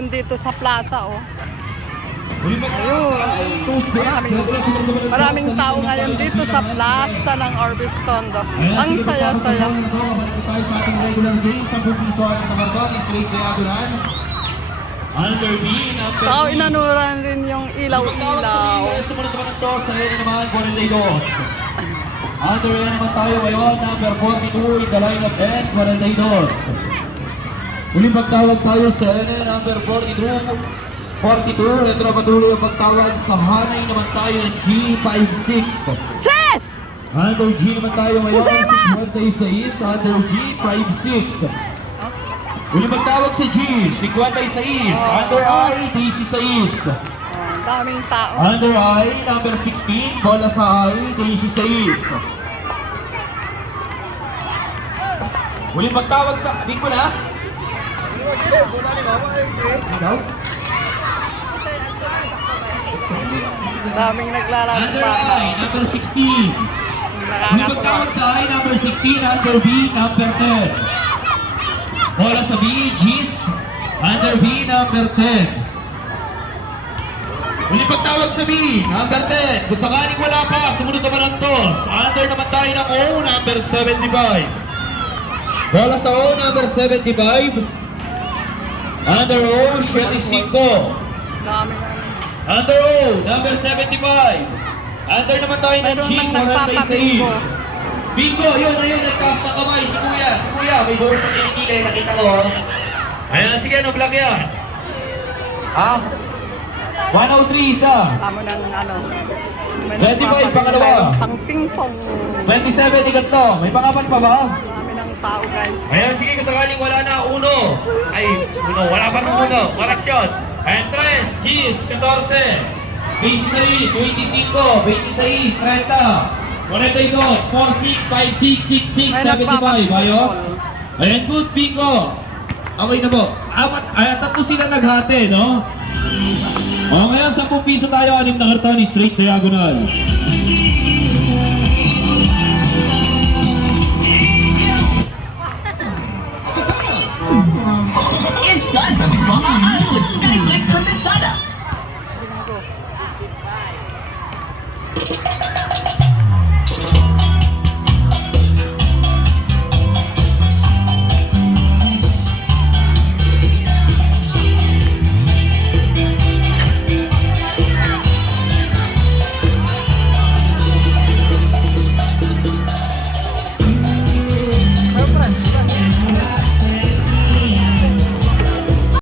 ngayon dito sa plaza, oh. Ayun, maraming tao ngayon dito sa plaza ng Orbis Tondo. Ang saya-saya. Tayo sa ating regular game sa piso at namarkon, straight diagonal. Under B, number So, inanuran rin yung ilaw-ilaw. Sumunod naman ito sa area naman, 42. Under A naman tayo ngayon, number 42 in the line of N, 42. Muling pagtawag tayo sa area number 42. 42, ito na patuloy ang pagtawag sa hanay naman tayo ng G56. Sis! Under G naman tayo ngayon, 56, under G, 56. Muling pagtawag sa G, 56, under I, 16. Ang daming tao. Under I, number 16, bola sa I, 16. Muling pagtawag sa, di ko na? Ikaw? Ang daming naglalaro Under pa. I, number 16. Muling pagtawag sa I, number 16, under B, number 10. Bola sa B, G's, under B, number 10. Muling pagtawag sa B, number 10. Kung sakaling wala pa, sumunod naman ang toss. Under naman tayo ng O, number 75. Bola sa O, number 75. Under O, 75. Dami na. Under O, number 75. Under naman tayo ng G, Mayroon nang nagpapabingo. 46. Bingo, yun, nagtaas na kamay. Si Kuya, may buhok sa kilikili, nakita ko. Ayan, sige, ano, black yan? 103 isa. Tamo ng ano. 25, pangalawa. Pang ping-pong. 27, ikatlo. May pangapat pa ba? Dami ng tao, guys. Ayan, sige, kung sakaling wala na, uno. Wala pa ng uno. Correction. And 3, G's, 14. 16, 25, 26, 30. 42, 46, 56, 66, 75. Ayos? Ayan, good, bingo. Okay na po. Tatlo sila naghati, no? O, ngayon, 10 piso tayo. 6 na karton, straight diagonal. It's time to be with Skyflex Condensada.